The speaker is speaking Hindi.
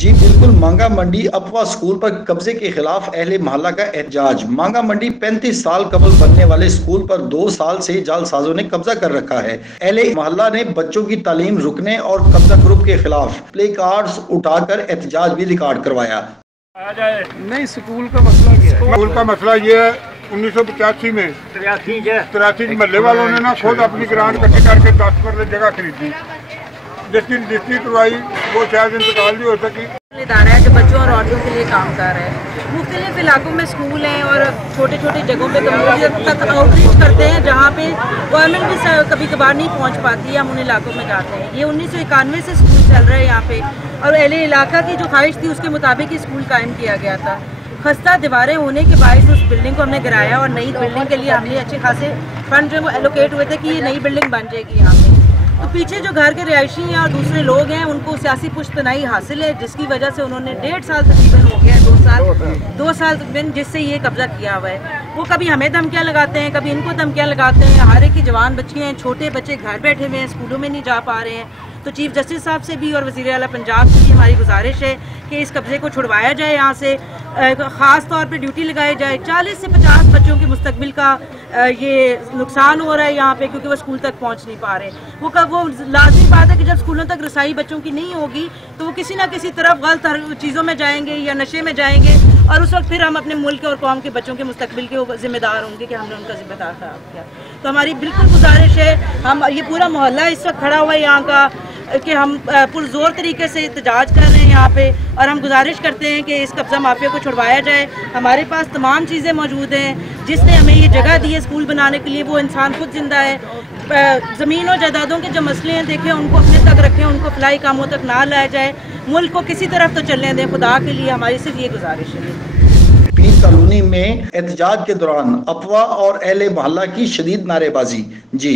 जी बिल्कुल, मांगा मंडी अफवाह स्कूल पर कब्जे के खिलाफ अहले मोहल्ला का एहतजाज। मांगा मंडी 35 साल कबल बनने वाले स्कूल पर 2 साल से जालसाजों ने कब्जा कर रखा है। अहले मोहल्ला ने बच्चों की तालीम रुकने और कब्जा ग्रुप के खिलाफ प्ले कार्ड्स उठाकर एहतजाज भी रिकॉर्ड करवाया। नहीं, स्कूल का मसला क्या है? स्कूल का मसला ये है 1985 में 83 महल्ले वालों ने ना खुद अपनी ग्रांट इकट्ठी करके 10 मरले जगह खरीदी, जिसकी रजिस्ट्री करवाई, वो शायद इंतकाल भी हो सकी। इदारा है जो बच्चों और औरतों के लिए काम कर रहे हैं। मुख्तलिफ इलाकों में स्कूल हैं और छोटे छोटे जगहों पे कम्युनिटी तक आउटरीच करते हैं, जहाँ पे गवर्नमेंट भी कभी कभार नहीं पहुँच पाती है। हम उन इलाकों में जाते हैं। ये 1991 से स्कूल चल रहे हैं यहाँ पे, और अहले इलाका की जो ख्वाहिश थी उसके मुताबिक ही स्कूल कायम किया गया था। खस्ता दीवारें होने के बायस उस बिल्डिंग को हमने गिराया और नई बिल्डिंग के लिए हमने अच्छे खासे फंड जो एलोकेट हुए थे कि ये नई बिल्डिंग बन जाएगी यहाँ पे। तो पीछे जो घर के रिहायशी हैं और दूसरे लोग हैं, उनको सियासी पुश्तनाई हासिल है, जिसकी वजह से उन्होंने 1.5 साल तकरीबन हो गया है, 2 साल तकरीबन जिससे ये कब्जा किया हुआ है। वो कभी हमें धमकियाँ लगाते हैं, कभी इनको धमकियाँ लगाते हैं। हर एक की जवान बच्चियाँ हैं, छोटे बच्चे घर बैठे हुए हैं, स्कूलों में नहीं जा पा रहे हैं। तो चीफ जस्टिस साहब से भी और वज़ीर आला पंजाब से भी हमारी गुजारिश है कि इस कब्जे को छुड़वाया जाए, यहाँ से ख़ास तौर पे ड्यूटी लगाई जाए। 40 से 50 बच्चों के मुस्तकबिल का ये नुकसान हो रहा है यहाँ पे, क्योंकि वो स्कूल तक पहुँच नहीं पा रहे। वो लाजमी बात है कि जब स्कूलों तक रसाई बच्चों की नहीं होगी तो वो किसी ना किसी तरफ गलत चीज़ों में जाएंगे या नशे में जाएंगे, और उस वक्त फिर हम अपने मुल्क और कौम के बच्चों के मुस्तकबिल के जिम्मेदार होंगे कि हमने उनका जिम्मेदार खराब किया। तो हमारी बिल्कुल गुजारिश है, हम ये पूरा मोहल्ला इस वक्त खड़ा हुआ है यहाँ का, कि हम पुरजोर तरीके से एहतजाज कर रहे हैं यहाँ पे, और हम गुजारिश करते हैं कि इस कब्जा माफिया को छुड़वाया जाए। हमारे पास तमाम चीज़ें मौजूद हैं। जिसने हमें ये जगह दी है स्कूल बनाने के लिए, वो इंसान खुद जिंदा है। ज़मीन और जायदादों के जो मसले हैं, देखें उनको अपने तक रखें, उनको फलाई कामों तक ना लाया जाए। मुल्क को किसी तरफ तो चलने दें, खुदा के लिए हमारी सिर्फ ये गुजारिश है। पीर कॉलोनी में एहतजाज के दौरान अफवाह और अहले मोहल्ला की शदीद नारेबाजी। जी।